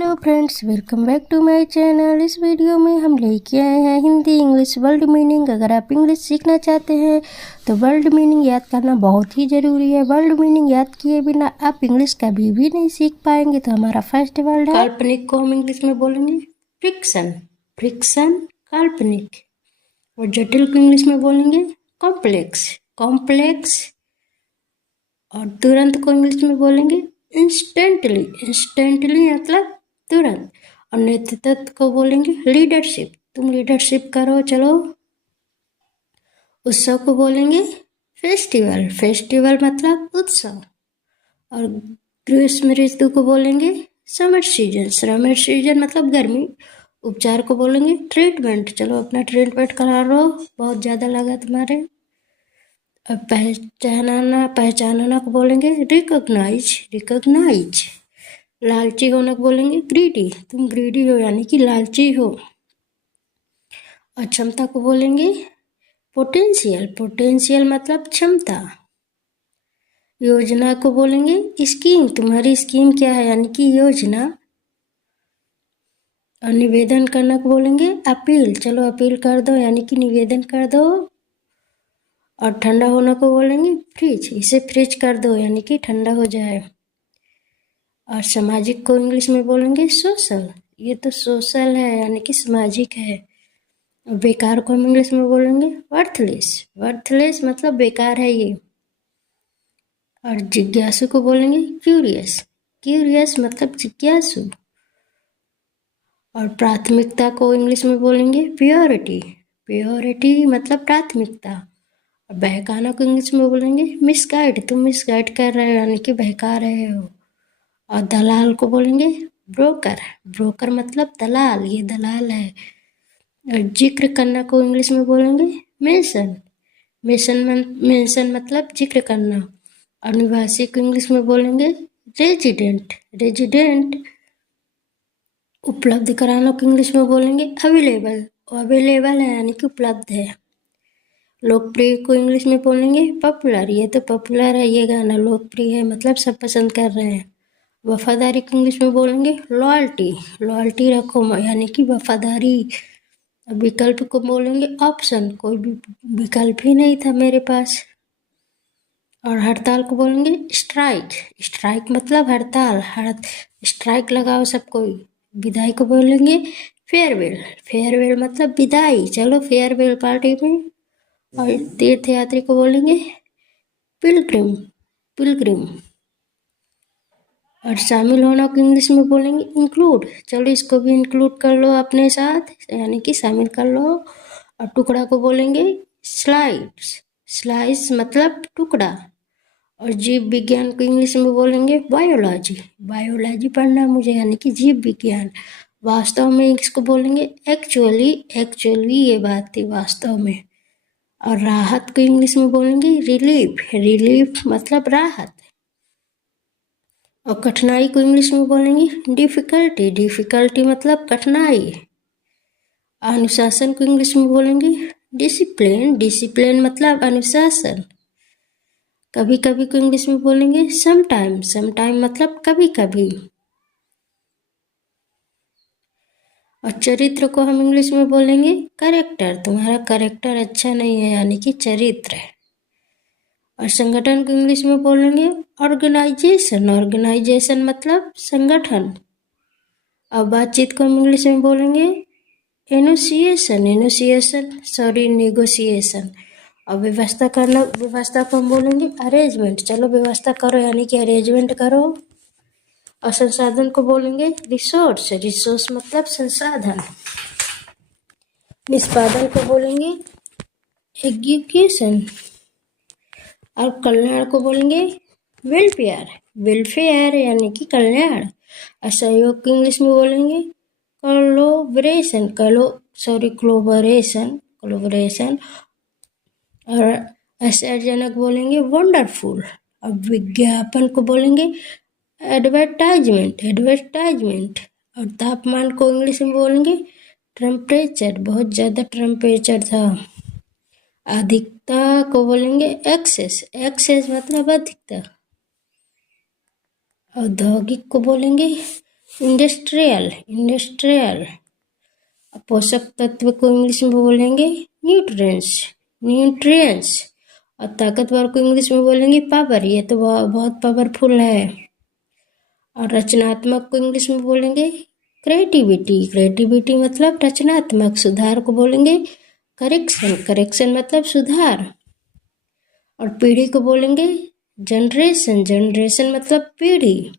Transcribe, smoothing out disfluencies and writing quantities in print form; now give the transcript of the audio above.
Hello friends, welcome back to my channel. इस video में हम लेके आए हैं हिंदी इंग्लिश वर्ड मीनिंग। अगर आप इंग्लिश सीखना चाहते हैं तो वर्ड मीनिंग याद करना बहुत ही ज़रूरी है। वर्ड मीनिंग याद किए बिना आप इंग्लिश कभी भी नहीं सीख पाएंगे। तो हमारा फर्स्ट वर्ड है काल्पनिक, को हम इंग्लिश में बोलेंगे फ्रिक्शन। फ्रिक्शन काल्पनिक। और जटिल को इंग्लिश में बोलेंगे कॉम्प्लेक्स। कॉम्प्लेक्स। और तुरंत को इंग्लिश में बोलेंगे इंस्टेंटली। इंस्टेंटली मतलब तुरंत। और नेतृत्व को बोलेंगे लीडरशिप। तुम लीडरशिप करो, चलो। उत्सव को बोलेंगे फेस्टिवल। फेस्टिवल मतलब उत्सव। और ग्रीष्म ऋतु को बोलेंगे समर सीजन। समर सीजन मतलब गर्मी। उपचार को बोलेंगे ट्रीटमेंट। चलो अपना ट्रीटमेंट करा लो, बहुत ज़्यादा लगा तुम्हारे। अब पहचानना को बोलेंगे रिकॉग्नाइज। रिकॉग्नाइज। लालची होने को बोलेंगे ग्रीडी। तुम ग्रीडी हो यानी कि लालची हो। और क्षमता को बोलेंगे पोटेंशियल। पोटेंशियल मतलब क्षमता। योजना को बोलेंगे स्कीम। तुम्हारी स्कीम क्या है यानी कि योजना। और निवेदन करना को बोलेंगे अपील। चलो अपील कर दो यानी कि निवेदन कर दो। और ठंडा होने को बोलेंगे फ्रिज। इसे फ्रिज कर दो यानी कि ठंडा हो जाए। और सामाजिक को इंग्लिश में बोलेंगे सोशल। ये तो सोशल है यानी कि सामाजिक है। बेकार को हम इंग्लिश में बोलेंगे वर्थलेस। वर्थलेस मतलब बेकार है ये। और जिज्ञासु को बोलेंगे क्यूरियस। क्यूरियस मतलब जिज्ञासु। और प्राथमिकता को इंग्लिश में बोलेंगे प्योरिटी। प्योरिटी मतलब प्राथमिकता। और बहकाना को इंग्लिश में बोलेंगे मिसगाइड। तुम मिसगाइड कर रहे हो यानी कि बहका रहे हो। और दलाल को बोलेंगे ब्रोकर। ब्रोकर मतलब दलाल, ये दलाल है। और जिक्र करना को इंग्लिश में बोलेंगे मेंशन। मेंशन मतलब जिक्र करना। और निवासी को इंग्लिश में बोलेंगे रेजिडेंट। रेजिडेंट। उपलब्ध कराना को इंग्लिश में बोलेंगे अवेलेबल। अवेलेबल है यानी कि उपलब्ध है। लोकप्रिय को इंग्लिश में बोलेंगे पॉपुलर। ये तो पॉपुलर है, ये गाना लोकप्रिय है मतलब सब पसंद कर रहे हैं। वफादारी को इंग्लिश में बोलेंगे लॉयल्टी। लॉयल्टी रखो यानी कि वफादारी। विकल्प को बोलेंगे ऑप्शन। कोई भी विकल्प ही नहीं था मेरे पास। और हड़ताल को बोलेंगे स्ट्राइक। स्ट्राइक मतलब हड़ताल। स्ट्राइक लगाओ सब कोई। विदाई को बोलेंगे फेयरवेल। फेयरवेल मतलब विदाई, चलो फेयरवेल पार्टी में। और तीर्थ यात्री को बोलेंगे पिलग्रिम। पिलग्रिम। और शामिल होना को इंग्लिश में बोलेंगे इंक्लूड। चलो इसको भी इंक्लूड कर लो अपने साथ यानी कि शामिल कर लो। और टुकड़ा को बोलेंगे स्लाइस। स्लाइस मतलब टुकड़ा। और जीव विज्ञान को इंग्लिश में बोलेंगे बायोलॉजी। बायोलॉजी पढ़ना मुझे यानी कि जीव विज्ञान। वास्तव में इसको बोलेंगे एक्चुअली। एक्चुअली ये बात थी वास्तव में। और राहत को इंग्लिश में बोलेंगे रिलीफ। रिलीफ मतलब राहत। और कठिनाई को इंग्लिश में बोलेंगे डिफिकल्टी। डिफिकल्टी मतलब कठिनाई। अनुशासन को इंग्लिश में बोलेंगे डिसिप्लिन। डिसिप्लिन मतलब अनुशासन। कभी कभी को इंग्लिश में बोलेंगे समटाइम। समटाइम मतलब कभी कभी। और चरित्र को हम इंग्लिश में बोलेंगे कैरेक्टर। तुम्हारा कैरेक्टर अच्छा नहीं है यानी कि चरित्र। और संगठन को इंग्लिश में बोलेंगे ऑर्गेनाइजेशन। ऑर्गेनाइजेशन मतलब संगठन। और बातचीत को हम इंग्लिश में बोलेंगे एनोसिएशन। एनोसिएशन सॉरी नेगोशिएशन। और व्यवस्था करना, व्यवस्था को हम बोलेंगे अरेंजमेंट। चलो व्यवस्था करो यानी कि अरेंजमेंट करो। और संसाधन को बोलेंगे रिसोर्स। रिसोर्स मतलब संसाधन। निष्पादन को बोलेंगे एग्जीक्यूशन। और कल्याण को बोलेंगे वेलफेयर। वेलफेयर यानी कि कल्याण। और सहयोग को इंग्लिश में बोलेंगे कोलोबरेशन। कोलोबरेशन। कोलोबरेशन। और आश्चर्यजनक बोलेंगे वंडरफुल। और विज्ञापन को बोलेंगे एडवर्टाइजमेंट। एडवर्टाइजमेंट। और तापमान को इंग्लिश में बोलेंगे टेम्परेचर। बहुत ज़्यादा टेम्परेचर था। अधिकता को बोलेंगे एक्सेस। एक्सेस मतलब अधिकता। औद्योगिक को बोलेंगे इंडस्ट्रियल इंडस्ट्रियल। पोषक तत्व को इंग्लिश में बोलेंगे न्यूट्रिएंट्स न्यूट्रिएंट्स। और ताकतवर को इंग्लिश में बोलेंगे पावर। ये तो बहुत पावरफुल है। और रचनात्मक को इंग्लिश में बोलेंगे क्रिएटिविटी। क्रिएटिविटी मतलब रचनात्मक। सुधार को बोलेंगे करेक्शन। करेक्शन मतलब सुधार। और पीढ़ी को बोलेंगे जनरेशन। जनरेशन मतलब पीढ़ी।